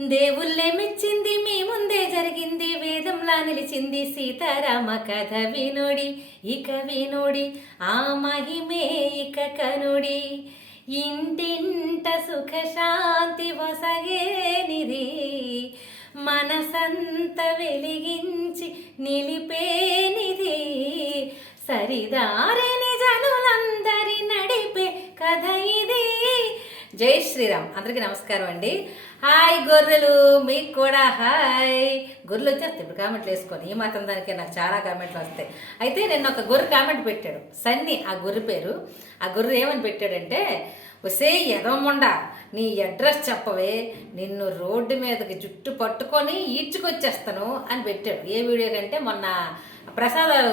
దేవుళ్ళే మెచ్చింది మీ ముందే జరిగింది. వేదంలా నిలిచింది సీతారామ కథ వినుడి ఇక వినుడి. ఆ మహిమే ఇక కనుడి. ఇంటింట సుఖ శాంతి వసగేనిది మనసంత వెలిగించి నిలిపేనిది సరిదారే జై శ్రీరామ్. అందరికీ నమస్కారం అండి. హాయ్ గొర్రెలు మీకు కూడా హాయ్. గొర్రెలు వచ్చేస్తాయి ఇప్పుడు కామెంట్లు వేసుకొని ఈ మాత్రం దానికి నాకు చాలా కామెంట్లు వస్తాయి. అయితే నేను ఒక గొర్రె కామెంట్ పెట్టాడు. సన్ని ఆ గొర్రె పేరు. ఆ గొర్రె ఏమని పెట్టాడంటే ఒసే ఎదవముండా నీ అడ్రస్ చెప్పవే. నిన్ను రోడ్డు మీదకి జుట్టు పట్టుకొని ఈడ్చుకొచ్చేస్తాను అని పెట్టాడు. ఏ వీడియో కంటే మొన్న ప్రసాదాలు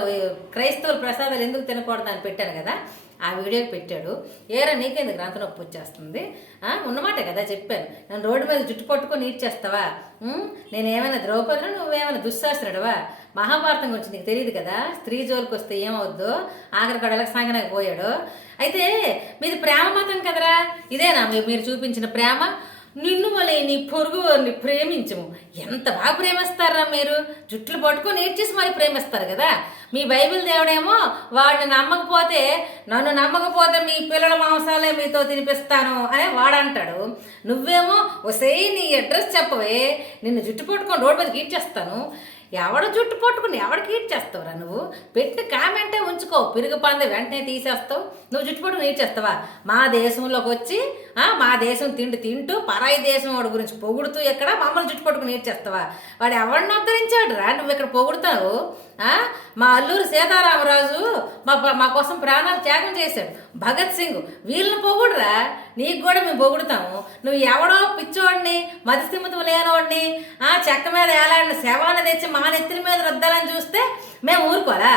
క్రైస్తవుల ప్రసాదాలు ఎందుకు తినకూడదు అని పెట్టాను కదా. ఆ వీడియోకి పెట్టాడు. ఏరా నీకెందుకు రాంత నొప్పి వచ్చేస్తుంది. ఉన్నమాట కదా చెప్పాను. నన్ను రోడ్డు మీద జుట్టు పట్టుకొని ఈడ్చేస్తావా? నేనేమైనా ద్రౌపదిలో నువ్వేమైనా దుశ్శాస్త్రుడవా? మహాభారతం గురించి నీకు తెలియదు కదా? స్త్రీ జోలికి వస్తే ఏమవుద్దో? ఆఖరి కడలకు సంగనకు పోయాడు. అయితే మీది ప్రేమ మతం కదరా? ఇదేనా మీరు చూపించిన ప్రేమ? నిన్ను వలే నీ పొరుగుని ప్రేమించము. ఎంత బాగా ప్రేమిస్తారా మీరు? జుట్లు పట్టుకొని ఏడ్చేసి మరి ప్రేమిస్తారు కదా. మీ బైబిల్ దేవుడేమో వాడిని నమ్మకపోతే నన్ను నమ్మకపోతే మీ పిల్లల మాంసాలే మీతో తినిపిస్తాను అని వాడంటాడు. నువ్వేమో ఒసే నీ అడ్రస్ చెప్పవే నిన్ను జుట్టు పట్టుకొని రోడ్డు మీద గీడ్చేస్తాను ఎవడ జుట్టు పట్టుకుని ఎవడికి ఈట్ నువ్వు? పెట్టిన కామెంటే ఉంచుకో. పిరుగు పంది వెంటనే తీసేస్తావు. నువ్వు జుట్టు పట్టుకుని ఈట్ చేస్తావా మా దేశంలోకి వచ్చి మా దేశం తిండి తింటూ పరాయి దేశం వాడి గురించి పొగుడుతూ ఎక్కడ మమ్మల్ని జుట్టు పట్టుకుని చేస్తావా వాడు ఎవరిని ఉద్ధరించాడు రా? నువ్వు ఇక్కడ పొగుడుతావు? ఆ? మా అల్లూరు సీతారామరాజు మా మా కోసం ప్రాణాలు త్యాగం చేశాడు. భగత్ సింగ్ వీళ్ళని పొగుడురా? నీకు కూడా మేము పొగుడుతాము. నువ్వు ఎవడో పిచ్చోడిని మతిస్థిమతం లేనోడిని ఆ చెక్క మీద ఏలాడిన శవాన్ని తెచ్చి మా నెత్తిన మీద రుద్దాలని చూస్తే మేము ఊరుకోరా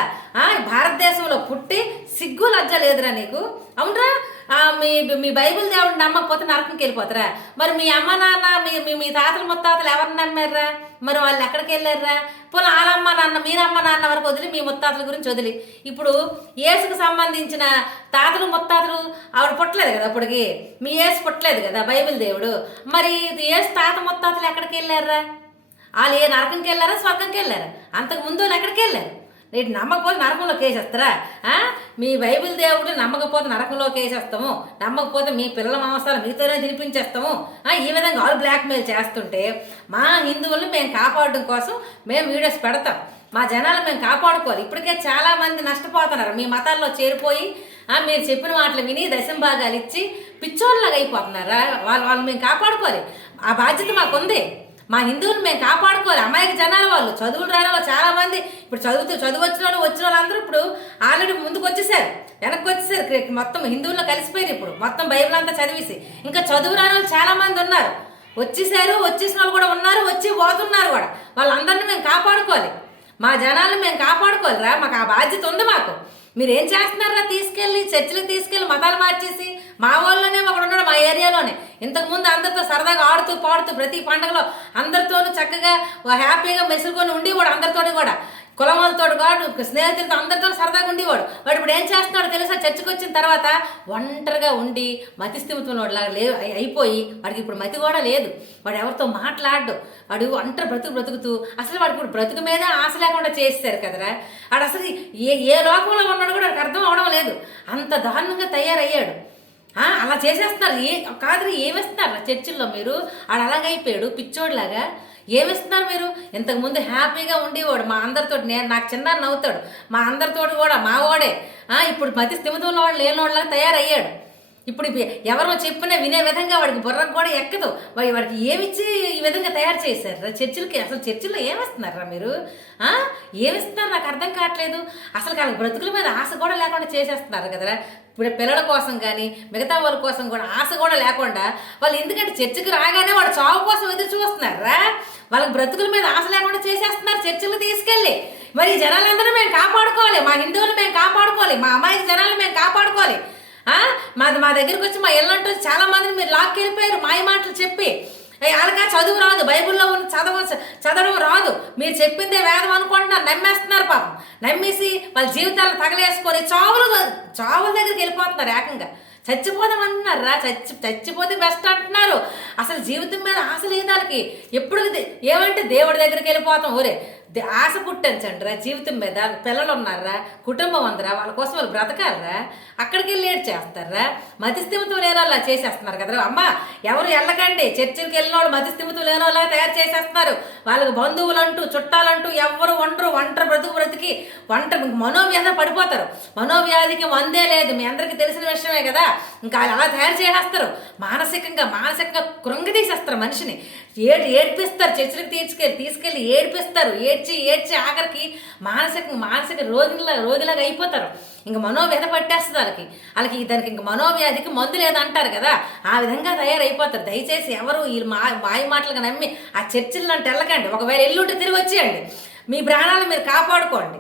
భారతదేశంలో పుట్టి సిగ్గు లజ్జ లేదురా నీకు? అవునరా? మీ మీ బైబిల్ దేవుడిని నమ్మకపోతే నరకంకి వెళ్ళిపోతారా? మరి మీ అమ్మ నాన్న మీ మీ మీ తాతలు ముత్తాతలు ఎవరిని నమ్మారా మరి వాళ్ళు ఎక్కడికి వెళ్ళారా పోనీ వాళ్ళమ్మ నాన్న మీరమ్మ నాన్న వరకు వదిలి మీ ముత్తాతల గురించి వదిలి. ఇప్పుడు ఏసుకు సంబంధించిన తాతలు ముత్తాతలు ఆవిడ పుట్టలేదు కదా అప్పటికి? మీ ఏసు పుట్టలేదు కదా బైబిల్ దేవుడు. మరి ఇది ఏసు తాత ముత్తాతలు ఎక్కడికి వెళ్ళారా వాళ్ళు ఏ నరకంకి వెళ్ళారా స్వర్గంకి వెళ్ళారా? అంతకు ముందు వాళ్ళు ఎక్కడికి వెళ్ళారు? రేటు నమ్మకపోతే నరకంలోకి వేసేస్తారా? మీ బైబిల్ దేవుడు నమ్మకపోతే నరకంలోకి వేసేస్తాము. నమ్మకపోతే మీ పిల్లల మాంసాలు మీతోనే తినిపించేస్తాము. ఈ విధంగా ఆల్ బ్లాక్మెయిల్ చేస్తుంటే మా హిందువులను మేము కాపాడడం కోసం మేము వీడియోస్ పెడతాం. మా జనాలు మేము కాపాడుకోవాలి. ఇప్పటికే చాలా మంది నష్టపోతున్నారు. మీ మతాల్లో చేరిపోయి మీరు చెప్పిన మాటలు విని దశం భాగాలు ఇచ్చి పిచ్చోళ్ళగా అయిపోతున్నారా? వాళ్ళు వాళ్ళు మేము కాపాడుకోవాలి. ఆ బాధ్యత మాకుంది. మా హిందువులు మేము కాపాడుకోవాలి. అమాయక జనాలు వాళ్ళు చదువులు రాని వాళ్ళు చాలా మంది ఇప్పుడు చదువుతూ చదువు వచ్చిన వాళ్ళు వచ్చిన వాళ్ళందరూ ఇప్పుడు ఆల్రెడీ ముందుకు వచ్చేసారు. వెనక్కి వచ్చేసారు. మొత్తం హిందువుల్లో కలిసిపోయారు ఇప్పుడు. మొత్తం బైబిల్ అంతా చదివేసి. ఇంకా చదువు రాని వాళ్ళు చాలా మంది ఉన్నారు. వచ్చేసారు వచ్చేసిన వాళ్ళు కూడా ఉన్నారు వచ్చి పోతున్నారు కూడా. వాళ్ళందరినీ మేము కాపాడుకోవాలి. మా జనాలను మేము కాపాడుకోవాలిరా మాకు ఆ బాధ్యత ఉంది మాకు. మీరు ఏం చేస్తున్నారా? తీసుకెళ్ళి చర్చిలకు తీసుకెళ్ళి మతాలు మార్చేసి మా వాళ్ళలోనే ఒకడు ఉన్నాడు మా ఏరియాలోనే. ఇంతకు ముందు అందరితో సరదాగా ఆడుతూ పాడుతూ ప్రతి పండగలో అందరితోనూ చక్కగా హ్యాపీగా మెసులుకొని కూడా అందరితోటి కూడా కులమలతో కాదు స్నేహితులతో అందరితో సరదాగా ఉండేవాడు. వాడు ఇప్పుడు ఏం చేస్తున్నాడు తెలుసా? చర్చకు వచ్చిన తర్వాత ఒంటరిగా ఉండి మతి లాగా లే అయిపోయి వాడికి ఇప్పుడు మతి కూడా లేదు. వాడు ఎవరితో మాట్లాడు వాడు ఒంటరి బ్రతుకు బ్రతుకుతూ అసలు వాడికి ఇప్పుడు బ్రతుకు మీదే ఆశ లేకుండా చేస్తారు కదరా? వాడు అసలు ఏ ఏ లోకంలో ఉన్నాడు కూడా వాడికి అర్థం అవడం లేదు. అంత దారుణంగా తయారయ్యాడు. అలా చేసేస్తున్నారు. ఏ కాదు ఏమేస్తున్నారు? చర్చిల్లో మీరు? ఆడు అలాగైపోయాడు పిచ్చోడిలాగా. ఏమిస్తున్నారు మీరు? ఇంతకు ముందు హ్యాపీగా ఉండేవాడు మా అందరితో నేను నాకు చిన్న నవ్వుతాడు. మా అందరితో కూడా మా వాడే ఇప్పుడు మతి స్థిమితంలో వాడు లేనివాడిలాగా తయారయ్యాడు. ఇప్పుడు ఎవరో చెప్పినా వినే విధంగా వాడికి బుర్రకు కూడా ఎక్కదు. వాడికి ఏమిచ్చి ఈ విధంగా తయారు చేశారు? చర్చిలకి అసలు చర్చిల్లో ఏమిస్తున్నారా మీరు? ఏమిస్తున్నారు? నాకు అర్థం కావట్లేదు. అసలు వాళ్ళ బ్రతుకుల మీద ఆశ కూడా లేకుండా చేసేస్తున్నారు కదరా. ఇప్పుడు పిల్లల కోసం కానీ మిగతా వాళ్ళ కోసం కూడా ఆశ కూడా లేకుండా వాళ్ళు ఎందుకంటే చర్చికి రాగానే వాడు చావు కోసం ఎదురు చూస్తున్నారా? వాళ్ళకి బ్రతుకుల మీద ఆశ లేకుండా చేసేస్తున్నారు చర్చిలు తీసుకెళ్ళి. మరి జనాలందరూ మేము కాపాడుకోవాలి. మా హిందువులు మేము కాపాడుకోవాలి. మా అమ్మాయి జనాలు మేము కాపాడుకోవాలి. మాది మా దగ్గరికి వచ్చి మా ఇళ్ళంటూ చాలా మందిని మీరు లాక్కెళ్ళిపోయారు మాయ మాటలు చెప్పి. అలాగా చదువు రాదు బైబిల్లో ఉన్న చదవ చదవడం రాదు. మీరు చెప్పిందే వేదం అనుకుంటున్నారు నమ్మేస్తున్నారు పాపం. నమ్మేసి వాళ్ళ జీవితాలను తగలేసుకొని చావులు చావుల దగ్గరికి వెళ్ళిపోతున్నారు ఏకంగా. చచ్చిపోదాం అంటున్నారు రా చచ్చి చచ్చిపోతే బెస్ట్ అంటున్నారు. అసలు జీవితం మీద ఆశ లేదు వాళ్ళకి ఎప్పుడు ఏమంటే దేవుడి దగ్గరికి వెళ్ళిపోతాం ఊరే. ఆశ పుట్టించండి రా జీవితం మీద. పిల్లలు ఉన్నారా కుటుంబం ఉందిరా వాళ్ళ కోసం వాళ్ళు బ్రతకాలరా? అక్కడికి వెళ్ళి ఏడు చేస్తారా మతిస్థిమితం లేని వాళ్ళ చేసేస్తున్నారు కదా అమ్మ ఎవరు వెళ్ళకండి చర్చికి వెళ్ళిన వాళ్ళు మతిస్థిమితం లేని వాళ్ళ తయారు చేసేస్తున్నారు. వాళ్ళకి బంధువులు అంటూ చుట్టాలంటూ ఎవరు వండరు. ఒంటరి బ్రతుకు బ్రతికి వంట మనోవ్యాధి పడిపోతారు. మనోవ్యాధికి వందే లేదు. మీ అందరికీ తెలిసిన విషయమే కదా. ఇంకా వాళ్ళు అలా తయారు చేసేస్తారు. మానసికంగా మానసికంగా కృంగదీసేస్తారు మనిషిని. ఏడు ఏడ్పిస్తారు. చర్చిలకు తీసుకెళ్ళి తీసుకెళ్ళి ఏడ్పిస్తారు. ఏడ్చి ఏడ్చి ఆఖరికి మానసిక మానసిక రోగిలా రోగిలాగా అయిపోతారు. ఇంక మనోవ్యధ పట్టేస్తుంది వాళ్ళకి. వాళ్ళకి దానికి ఇంక మనోవ్యాధికి మందు లేదంటారు కదా. ఆ విధంగా తయారైపోతారు. దయచేసి ఎవరు ఈ మా వాయి మాటలుగా నమ్మి ఆ చర్చిలను వెళ్ళకండి ఒకవేళ ఎల్లుంటే తిరిగి వచ్చేయండి. మీ ప్రాణాలు మీరు కాపాడుకోండి.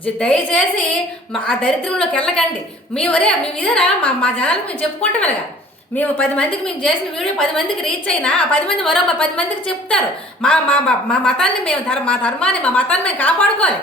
జ- దయచేసి మా ఆ దరిద్రంలోకి వెళ్ళకండి. మీ వరే మీ ఇదేరా మా మా జనాలకు మేము చెప్పుకుంటాం వెళ్ళగా మేము పది మందికి మేము చేసిన వీడియో పది మందికి రీచ్ అయినా ఆ పది మంది మరో పది మందికి చెప్తారు. మా మా మా- మతాన్ని మేము ధర్మ మా ధర్మాన్ని మా మతాన్ని మేము కాపాడుకోవాలి.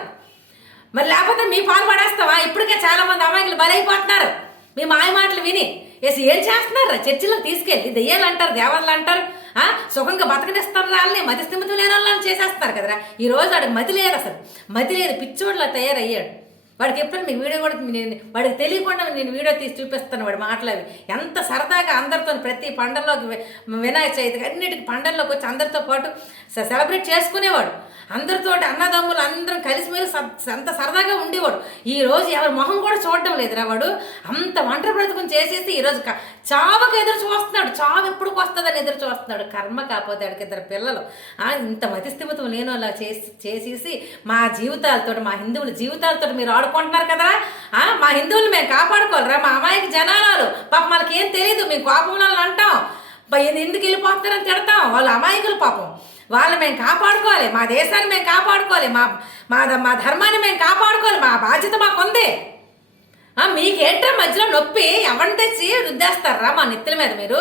మరి లేకపోతే మీ పాలు పడేస్తావా? ఇప్పటికే చాలా మంది అమాయకులు బలైపోతున్నారు. మీ మాయ మాటలు విని. వేసి ఏం చేస్తున్నారు చర్చిలో తీసుకెళ్ళి దెయ్యాలు అంటారు దేవతలు అంటారు. ఆ? సుఖంగా బతకనిస్తారు వాళ్ళని మతి స్థిమితం లేని వాళ్ళని చేసేస్తారు కదరా. ఈ రోజు వాడికి మతి లేదు అసలు. మతి లేదు పిచ్చోడ్లా తయారయ్యాడు. వాడికి ఎప్పుడు మీకు వీడియో కూడా నేను వాడికి తెలియకుండా నేను వీడియో తీసి చూపిస్తాను వాడి మాట్లాడి ఎంత సరదాగా అందరితో ప్రతి పండగలోకి వినాయక చవితికి అన్నిటికీ పండల్లోకి వచ్చి అందరితో పాటు సెలబ్రేట్ చేసుకునేవాడు. అందరితో అన్నదమ్ములు అందరం కలిసిమెలిసి అంత సరదాగా ఉండేవాడు. ఈరోజు ఎవరి మొహం కూడా చూడడం లేదురా వాడు. అంత వంట బ్రతుకుని చేసేసి ఈరోజు చావకు ఎదురు చూస్తున్నాడు. చావు ఎప్పుడు వస్తుందని ఎదురు చూస్తున్నాడు. కర్మ కాకపోతే అడికి ఇద్దరు పిల్లలు. ఇంత మతిస్థిమితం నేను అలా చేసి చేసేసి మా జీవితాలతో మా హిందువుల జీవితాలతో మీరు ఆడుకుంటున్నారు కదరా? మా హిందువులు మేము కాపాడుకోవాలిరా. మా అమాయక జనాలు పాప మనకేం ఏం తెలియదు మీ కోపంలో అంటాం. ఎందుకు వెళ్ళిపోతున్నారని తిడతాం. వాళ్ళు అమాయకులు పాపం. వాళ్ళు మేము కాపాడుకోవాలి మా దేశాన్ని మేము కాపాడుకోవాలి మా మా మా ధర్మాన్ని మేము కాపాడుకోవాలి మా బాధ్యత మాకు ఉంది ఆ, మీకేంట్రా మధ్యలో నొప్పి? ఎవరిని తెచ్చి రుద్దేస్తారా మా నెత్తుల మీద మీరు?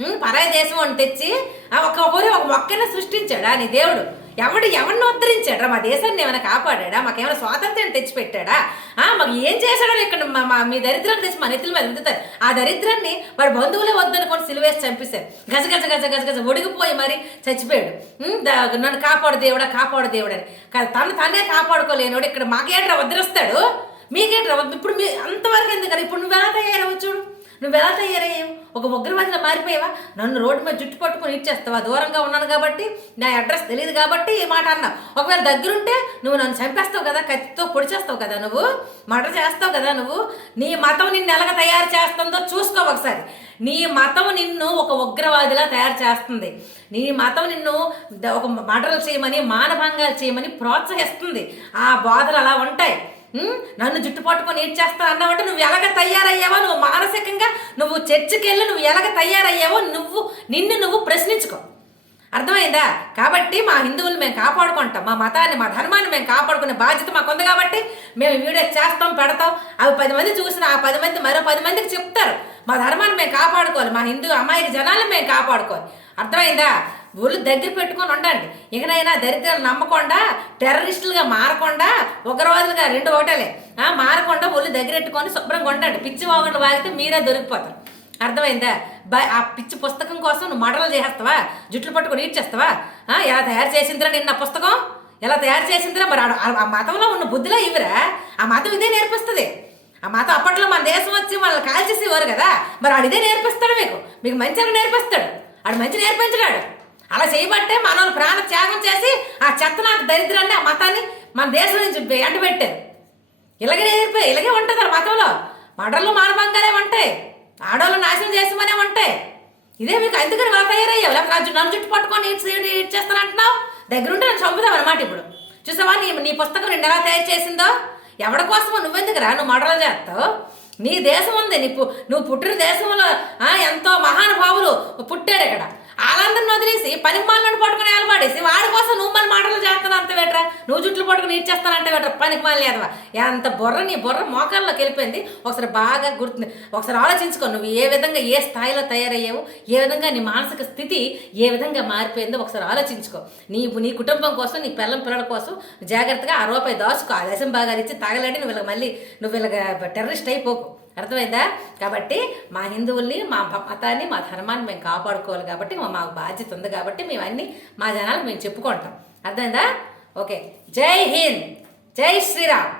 పరాయి దేశం అని తెచ్చి ఆ, ఒక ఒకరి ఒక మొక్కని సృష్టించాడా నీ దేవుడు? ఎవడు ఎవరిని ఉద్ధరించాడా మా దేశాన్ని ఏమైనా కాపాడా మాకేమైనా స్వాతంత్ర్యం తెచ్చిపెట్టాడా? ఆ, మాకు ఏం చేశాడో ఇక్కడ మా మా- మీ దరిద్రం తెచ్చి మా నెత్తుల మీద ఉంటుతారు ఆ దరిద్రాన్ని వాడు బంధువులే వద్దనుకొని సిలువేసి చంపేశారు. గజ గజ గజ గజ గజ ఒడిగిపోయి మరి చచ్చిపోయాడు. నన్ను కాపాడు దేవుడా కాపాడు దేవుడని. కానీ తను తనే కాపాడుకోలేనోడు. ఇక్కడ మాకేట్రా వద్దరిస్తాడు మీకేట్రా? ఇప్పుడు మీ అంతవరకు ఎందుకని? ఇప్పుడు నువ్వు ఎలా తయారవచ్చు చూడు. నువ్వు ఎలా తయారయ్యావు? ఒక ఉగ్రవాదిలో మారిపోయావా? నన్ను రోడ్డు మీద జుట్టు పట్టుకొని ఇచ్చేస్తావా? దూరంగా ఉన్నాను కాబట్టి నా అడ్రస్ తెలియదు కాబట్టి ఈ మాట అన్నావు. ఒకవేళ దగ్గరుంటే నువ్వు నన్ను చంపేస్తావు కదా కత్తితో పొడిచేస్తావు కదా నువ్వు? మర్డర్ చేస్తావు కదా నువ్వు? నీ మతం నిన్ను ఎలాగ తయారు చేస్తుందో చూసుకో ఒకసారి. నీ మతం నిన్ను ఒక ఉగ్రవాదిలా తయారు చేస్తుంది. నీ మతం నిన్ను ఒక మర్డర్లు చేయమని మానభంగాలు చేయమని ప్రోత్సహిస్తుంది. ఆ బాధలు అలా ఉంటాయి. నన్ను జుట్టు పట్టుకొని ఏడ్ అన్నావంటే నువ్వు ఎలాగ తయారయ్యావో నువ్వు మానసికంగా నువ్వు చర్చికి వెళ్ళి నువ్వు ఎలాగ తయారయ్యావో నువ్వు నిన్ను నువ్వు ప్రశ్నించుకో. అర్థమైందా? కాబట్టి మా హిందువులు మేము కాపాడుకుంటాం. మా మతాన్ని మా ధర్మాన్ని మేము కాపాడుకునే బాధ్యత మాకు ఉంది కాబట్టి మేము వీడియోస్ చేస్తాం పెడతాం. అవి పది మంది చూసిన ఆ పది మంది మరో పది మందికి చెప్తారు. మా ధర్మాన్ని మేము కాపాడుకోవాలి. మా హిందూ అమాయక జనాలను మేము కాపాడుకోవాలి. అర్థమైందా? ఒళ్ళు దగ్గర పెట్టుకొని ఉండండి. ఇకనైనా దరిద్రాలు నమ్మకుండా టెర్రరిస్టులుగా మారకుండా ఉగ్రవాదులుగా రెండు ఒకటలే. మారకుండా ఒళ్ళు దగ్గరెట్టుకొని శుభ్రంగా ఉండండి. పిచ్చి ఒకటి వాగితే మీరే దొరికిపోతారు. అర్థమైందా? బ- ఆ పిచ్చి పుస్తకం కోసం నువ్వు మడలు చేసేస్తావా? జుట్లు పట్టుకొని ఈడ్చేస్తావా? ఎలా తయారు చేసిందిరా నిన్న పుస్తకం? ఎలా తయారు చేసిందిరా? మరి ఆ- ఆ- మతంలో ఉన్న బుద్ధిలో ఇవిరా ఆ మతం ఇదే నేర్పిస్తుంది. ఆ మతం అప్పట్లో మన దేశం వచ్చి మనల్ని కాల్చేసేవారు కదా. మరి ఆడిదే నేర్పిస్తాడు మీకు. మీకు మంచిగా నేర్పిస్తాడు? ఆడు మంచి నేర్పించడాడు. అలా చేయబట్టే మన వాళ్ళు ప్రాణ త్యాగం చేసి ఆ చెత్త నాకు దరిద్రాన్ని ఆ మతాన్ని మన దేశం నుంచి ఎండబెట్టారు ఇలాగే నేర్పే ఇలాగే ఉంటుంది ఆ మతంలో. మడలు మానభంగాలే ఉంటాయి. ఆడవాళ్ళు నాశనం చేసామనే ఉంటాయి. ఇదే మీకు ఎందుకని వాళ్ళు తయారయ్యావు. లేకపోతే నా నన్ను చుట్టు పట్టుకొని ఇటు ఇటు చేస్తాను అంటున్నావు దగ్గరుంటే నన్ను చంపుదాం అనమాట ఇప్పుడు. చూసావా? నీ నీ పుస్తకం నిన్ను ఎలా తయారు చేసిందో? ఎవడి కోసమో నువ్వెందుకురా నువ్వు మడలు చేస్తావు. నీ దేశం ఉంది. నీ పు- నువ్వు పుట్టిన దేశంలో ఎంతో మహానుభావులు పుట్టారు ఇక్కడ. వదిలేసి పని మాలను పట్టుకుని అలవాడేసి వాడి కోసం నువ్వు మన మాటలు చేస్తాను అంత వెట్రా నువ్వు జుట్లు పట్టుకుని ఇచ్చేస్తానంటే వెట్రా పనికి మాలని లేదవా. ఎంత బుర్ర నీ బుర్ర మోకాల్లోకి వెళ్ళిపోయింది. ఒకసారి బాగా గుర్తు ఒకసారి ఆలోచించుకో నువ్వు ఏ విధంగా ఏ స్థాయిలో తయారయ్యావు ఏ విధంగా నీ మానసిక స్థితి ఏ విధంగా మారిపోయిందో ఒకసారి ఆలోచించుకో. నీ నీ కుటుంబం కోసం నీ పిల్లం పిల్లల కోసం జాగ్రత్తగా ఆ రూపాయి దాచుకో. ఆ దేశం బాగా ఇచ్చి తాగలాడి నువ్వు ఇలా మళ్ళీ నువ్వు ఇలాగ టెర్రరిస్ట్ అయిపోకు. అర్థమైందా? కాబట్టి మా హిందువుల్ని మా మతాన్ని మా ధర్మాన్ని మేము కాపాడుకోవాలి కాబట్టి మా మాకు బాధ్యత ఉంది కాబట్టి మేము అన్ని మా జనాలు మేము చెప్పుకుంటాం. అర్థమైందా? ఓకే. జై హింద్. జై శ్రీరామ్.